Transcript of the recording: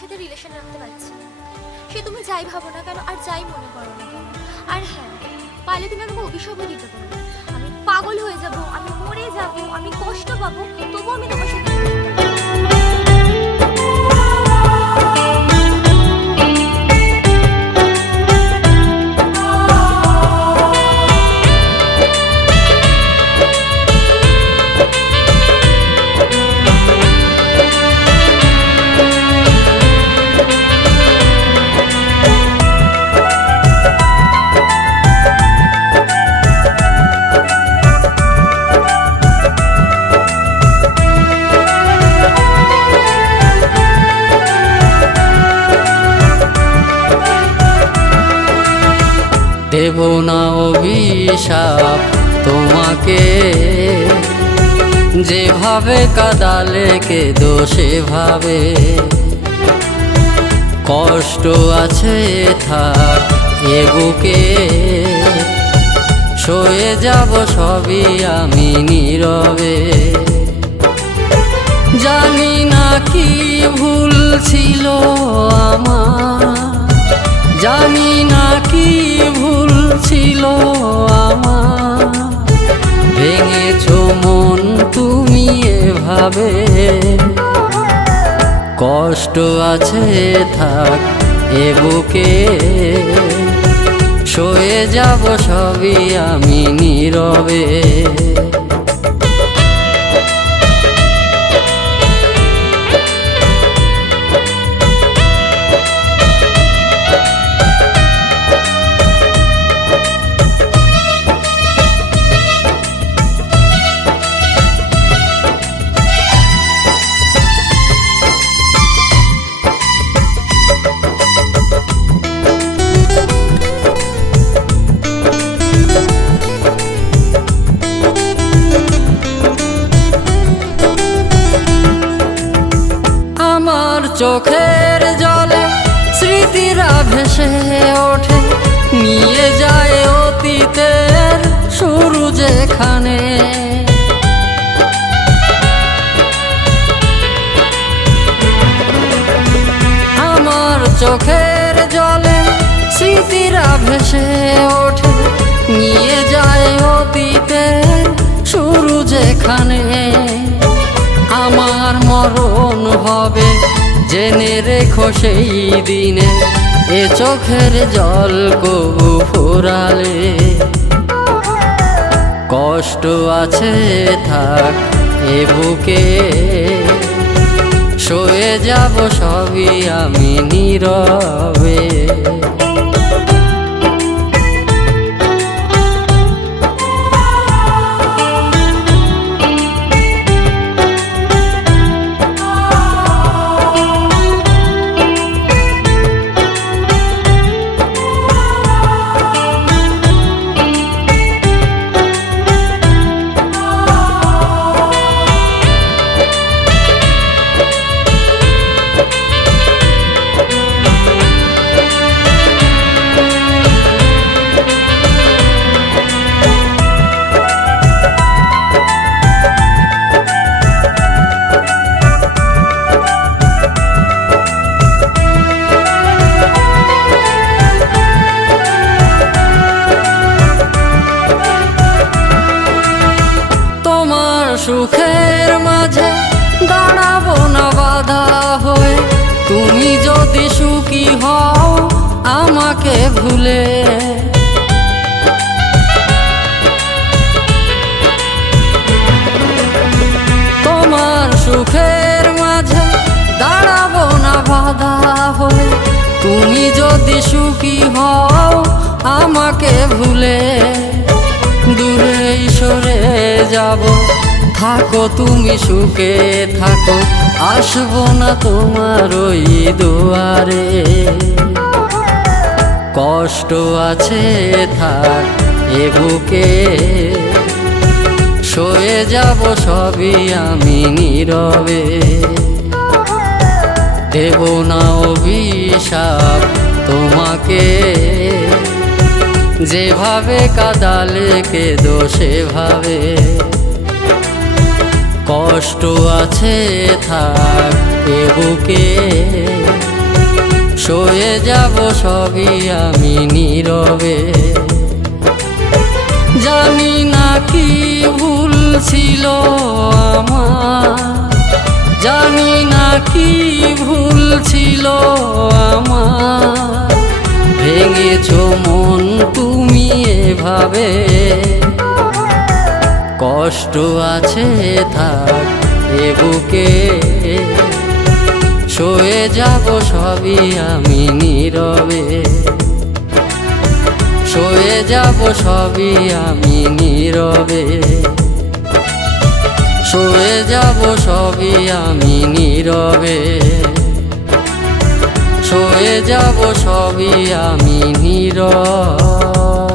সাথে রিলেশন রাখতে পারছি না। সে তুমি যাই ভাবো না কেন আর যাই মনে করো না কেন, আর হ্যাঁ, পারলে তুমি আমাকে অভিশাপও দিতে পারো, আমি পাগল হয়ে যাব, আমি মরে যাব, আমি কষ্ট পাবো, তবুও আমি তোমার সাথে দেব না অভিশাপ তোমাকে, যেভাবে কাদালে কেঁদো সেভাবে। কষ্ট আছে থাক এ বুকে, সয়ে যাব সবই আমি নীরবে। জানি না কি ভুল ছিল আমার, জানি না কি ভুল ছিল আমার, ভেঙেছো মন তুমি এভাবে। কষ্ট আছে থাক এ বুকে, সয়ে যাব সবই আমি নীরবে। আমার চোখের জলে স্মৃতিরা ভেসে ওঠে, নিয়ে যায় অতীতের শুরু যেখানে। আমার চোখের জলে স্মৃতিরা ভেসে ওঠে, নিয়ে যায় অতীতের শুরু যেখানে। আমার মরণ হবে জেনে রেখো সেই দিনে, এ চোখের জল কবু ফোরালে। কষ্ট আছে থাক এ বুকে, সয়ে যাব সবই আমি নীরবে। সুখের মাঝে দাঁড়াবো না বাধা হয়ে, তুমি যদি সুখী হও আমাকে ভুলে। তোমার সুখের মাঝে দাঁড়াবো না বাধা হয়ে, তুমি যদি সুখী হও আমাকে ভুলে। দূরে সরে যাব, থাকো তুমি সুখে থাকো, আসবো না তোমার ওই দুয়ারে। কষ্ট আছে থাক এ বুকে, সয়ে যাব সবই আমি নীরবে। দেব না অভিশাপ তোমাকে, যেভাবে কাদালে কেঁদো সেভাবে। কষ্ট আছে থাক এ বুকে, সয়ে যাব সবই আমি নীরবে। জানি না কি ভুল ছিল আমার, জানি না কি ভুল ছিল আমার, ভেঙেছো মন তুমি এভাবে। কষ্ট আছে থাক এ বুকে, সয়ে যাব সবই আমি নীরবে। সয়ে যাব সবই আমি নীরবে। সয়ে যাব সবই আমি নীরবে। সয়ে যাব সবই আমি নীরবে।